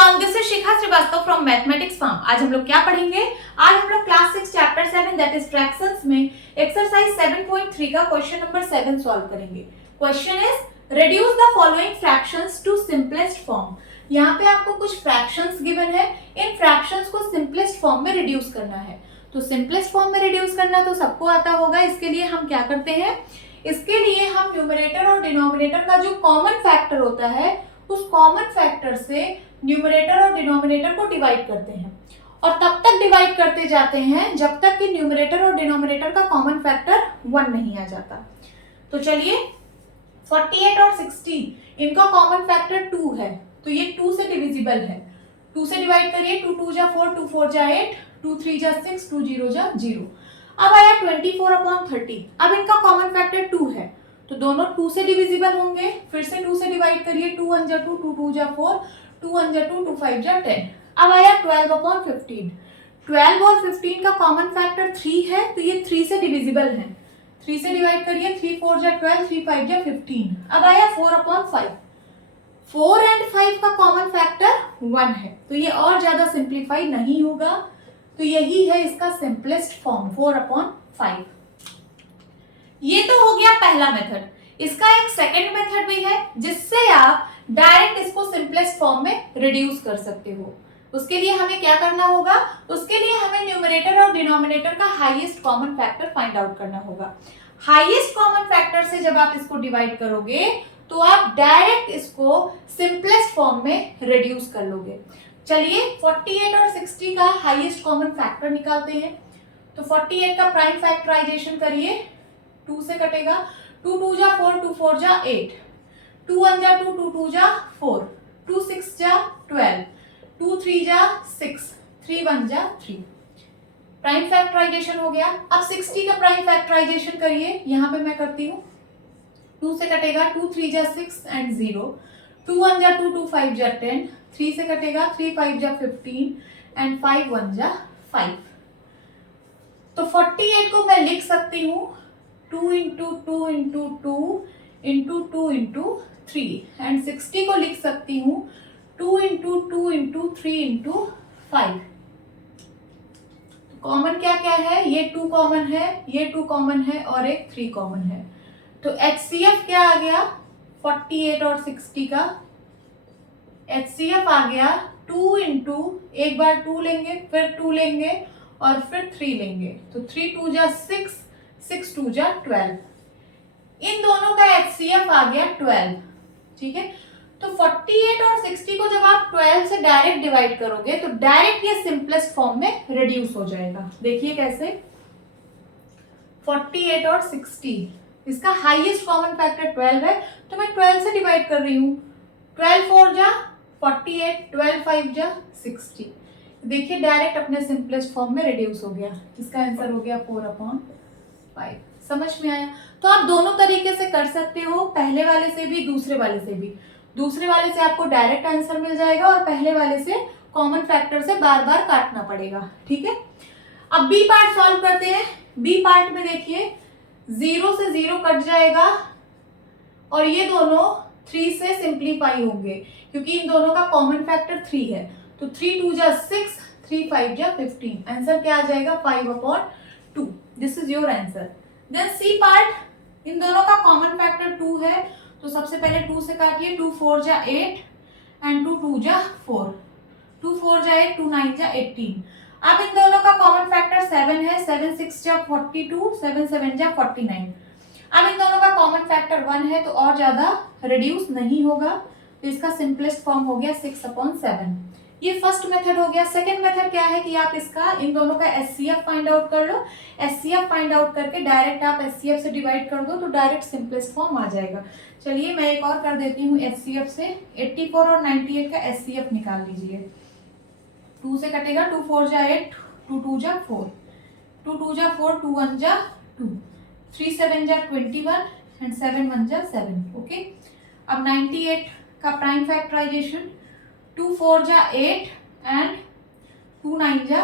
Everyone, this is Shikha Srivastava from mathematics farm. आज हम लोग क्या पढ़ेंगे? आज हम लोग class 6 chapter 7 that is fractions में एक्सरसाइज 7.3 का क्वेश्चन नंबर 7 सॉल्व करेंगे। Question is reduce the following fractions to simplest form. यहाँ पे आपको कुछ फ्रैक्शंस गिवन है, इन फ्रैक्शंस को सिंपलेस्ट फॉर्म में रिड्यूस करना है। तो सिंपलेस्ट फॉर्म में रिड्यूस करना तो सबको आता होगा। इसके लिए हम क्या करते हैं? इसके लिए हम न्यूमरेटर और डिनोमिनेटर का जो कॉमन फैक्टर होता है उस कॉमन फैक्टर से न्यूमरेटर और डिनोमिनेटर को डिवाइड करते हैं और तब तक डिवाइड करते जाते हैं जब तक कि न्यूमरेटर और डिनोमिनेटर का कॉमन फैक्टर 1 नहीं आ जाता। तो चलिए 48 और 60 इनका कॉमन फैक्टर 2 है, तो ये 2 से डिविजिबल है। 2 से डिवाइड करिए, 2 2 जा 4, 2 4 जा 8, 2 3 जा 6, 2 0 जा 0। अब आया 24/30। अब इनका कॉमन फैक्टर 2 है, तो दोनों 2 से डिविजिबल होंगे। फिर से 2 से डिवाइड करिए, 2 1 जा 2, 2 2 जा 4, 2 1 जा 2, 2 5 जा 10। अब आया 12/15। 12 और 15 का कॉमन फैक्टर 3 है, तो ये 3 से डिविजिबल है। 3 से डिवाइड करिए, 3 4 जा 12, 3 5 जा 15। अब आया 4/5। 4 एंड 5 का कॉमन फैक्टर 1 है, तो ये और ज्यादा सिंप्लीफाई नहीं होगा। तो यही है इसका सिंपलेस्ट फॉर्म 4/5। ये तो हो गया पहला मेथड। इसका एक सेकंड मेथड भी है जिससे आप डायरेक्ट इसको सिंपलेस्ट फॉर्म में रिड्यूस कर सकते हो। उसके लिए हमें क्या करना होगा? उसके लिए हमें न्यूमरेटर और डिनोमिनेटर का highest common factor find out करना होगा। हाईएस्ट कॉमन फैक्टर से जब आप इसको डिवाइड करोगे तो आप डायरेक्ट इसको सिंपलेस्ट फॉर्म में रिड्यूस कर लोगे। चलिए 48 और 60 का हाईएस्ट कॉमन फैक्टर निकालते हैं। तो 48 का प्राइम फैक्टराइजेशन करिए, 2 से कटेगा, 2 2 जा 4, 2 4 जा 8, 2 1 जा 2, 2 2 जा 4, 2 6 जा 12, 2 3 जा 6, 3 1 जा 3। प्राइम फैक्टराइजेशन हो गया। अब 60 का प्राइम फैक्टराइजेशन करिए, यहां पे मैं करती हूँ। 2 से कटेगा, 2 3 जा 6 एंड 0, 2 1 जा 2, 2 5 जा 10, 3 से कटेगा, 3 5 जा 15 एंड 5 1 जा 5। तो 48 को मैं लिख सकती हूँ 2 into 2 into 2 into 2 into 3 and 60 को लिख सकती हूँ 2 इंटू 2 इंटू 3 इंटू 5। कॉमन क्या क्या है? ये 2 कॉमन है, ये 2 कॉमन है और एक 3 कॉमन है। तो HCF क्या आ गया? 48 और 60 का HCF आ गया 2 इंटू, एक बार 2 लेंगे, फिर 2 लेंगे और फिर 3 लेंगे। तो 3 2 जा 6, 6 2 जा 12। इन दोनों का HCF आ गया 12। ठीक है, तो 48 और 60 को जब आप 12 से डायरेक्ट डिवाइड करोगे तो डायरेक्ट ये सिंपलेस्ट फॉर्म में रिड्यूस हो जाएगा। देखिए कैसे? 48 और 60, इसका हाईएस्ट कॉमन फैक्टर 12 है, तो मैं 12 से डिवाइड कर रही हूँ। 12 4 जा 48, 12 5 जा 60। देखिए डायरेक्ट अपने सिंपलेस्ट फॉर्म में रिड्यूस हो गया। इसका आंसर हो गया 4/5। समझ में आया? तो आप दोनों तरीके से कर सकते हो, पहले वाले से भी, दूसरे वाले से भी। दूसरे वाले से आपको डायरेक्ट आंसर मिल जाएगा और पहले वाले से कॉमन फैक्टर से बार बार काटना पड़ेगा। ठीक है, अब बी पार्ट सॉल्व करते हैं। बी पार्ट में देखिए 0 से 0 कट जाएगा और ये दोनों 3 से सिंप्लीफाई होंगे क्योंकि इन दोनों का कॉमन फैक्टर 3 है। तो 3 2 जा 6, 3 5 जा 15। आंसर क्या आ जाएगा? 5/2। This is your answer. Then c part, इन दोनों का कॉमन फैक्टर 2 है, तो सबसे पहले 2 से काटिए, 2 4 जा 8 एंड 2 2 जा 4, 2 4 जा 8, 2 9 जा 18। अब इन दोनों का कॉमन फैक्टर 7 है, 7 6 जा 42, 7 7 जा 49। अब इन दोनों का कॉमन फैक्टर 1 है, तो और ज्यादा रिड्यूस नहीं होगा, तो इसका सिंपलेस्ट फॉर्म हो गया 6/7। ये फर्स्ट मेथड हो गया। सेकंड मेथड क्या है कि आप इसका, इन दोनों का HCF फाइंड आउट कर लो। HCF फाइंड आउट करके डायरेक्ट आप HCF से डिवाइड कर दो तो डायरेक्ट सिंपलेस्ट फॉर्म आ जाएगा। चलिए मैं एक और कर देती हूँ HCF से। 84 और 98 का HCF निकाल लीजिए। 2 से कटेगा, 2 4 जा 8, 2 2 जा 4, 2 2 जा 4, 2 1 जा 2, 3 7 जा 21 एंड 7 1 जा 7। ओके, अब 98 का प्राइम फैक्टराइजेशन, 2 4 जा 8 एंड 2 9 जा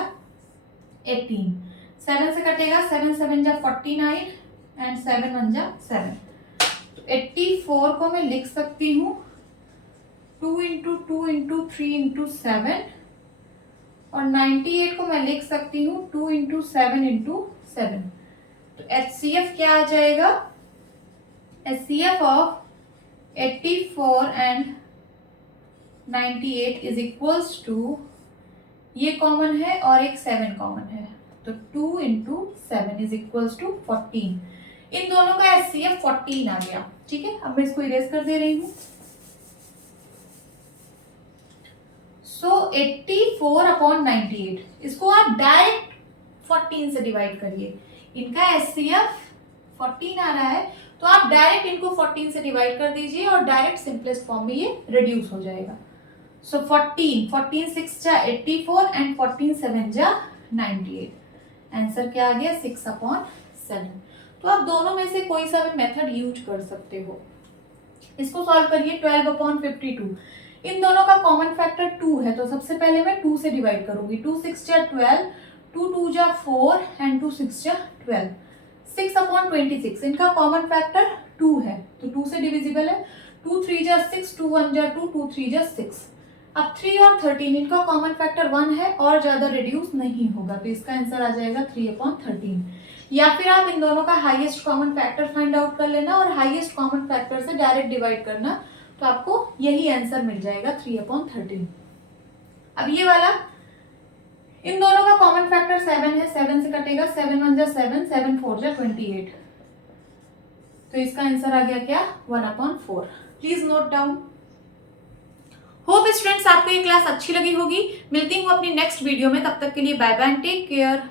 18। 7 से कटेगा, 7 7 जा 49 एंड 7 1 जा 7। 84 को मैं लिख सकती हूँ 2 इंटू 2 इंटू 3 इंटू 7 और 98 को मैं लिख सकती हूँ 2 इंटू 7 इंटू 7। तो HCF क्या आ जाएगा? HCF of 84 and 98 is equals to, ये कॉमन है और एक 7 कॉमन है, तो 2 इंटू 7 इज इक्वल्स टू 14। इन दोनों का HCF 14 आ गया। ठीक है, अब मैं इसको इरेज कर दे रही हूँ। सो 84 अपॉन 98, इसको आप डायरेक्ट 14 से डिवाइड करिए। इनका HCF 14 आ रहा है, तो आप डायरेक्ट इनको 14 से डिवाइड कर दीजिए और डायरेक्ट सिंपलेस्ट फॉर्म में ये रिड्यूस हो जाएगा। सो 14 6 जा 84 एंड 14 7 जा 98। आंसर क्या आ गया? 6 अपॉन 7। तो आप दोनों में से कोई सा भी मेथड यूज कर सकते हो। इसको सॉल्व करिए। 12 अपॉन 52, इन दोनों का कॉमन फैक्टर 2 है, तो सबसे पहले मैं 2 से डिवाइड करूंगी। 2 6 जा 12, 2 2 जा 4 एंड 2 6 जा 12। 6 अपॉन 26, इनका कॉमन फैक्टर 2 है, तो 2 से डिविजिबल है। 2 3 जा 6, 2 1 जा 2, 2 3 जा 6। अब 3 और 13, इनका कॉमन फैक्टर 1 है और ज्यादा रिड्यूस नहीं होगा, तो इसका आंसर आ जाएगा 3 अपॉन 13। या फिर आप इन दोनों का highest common factor find out कर लेना और हाईएस्ट कॉमन फैक्टर से डायरेक्ट डिवाइड करना, तो आपको यही आंसर मिल जाएगा 3 अपॉन 13। अब ये वाला, इन दोनों का कॉमन फैक्टर 7 है, 7 से कटेगा, 7 1 जा 7, 7 4 जा 28, तो इसका आंसर आ गया क्या? 1 upon 4। Please note down. Hope students आपको ये क्लास अच्छी लगी होगी। मिलती हूँ अपनी नेक्स्ट वीडियो में, तब तक के लिए bye bye and take care.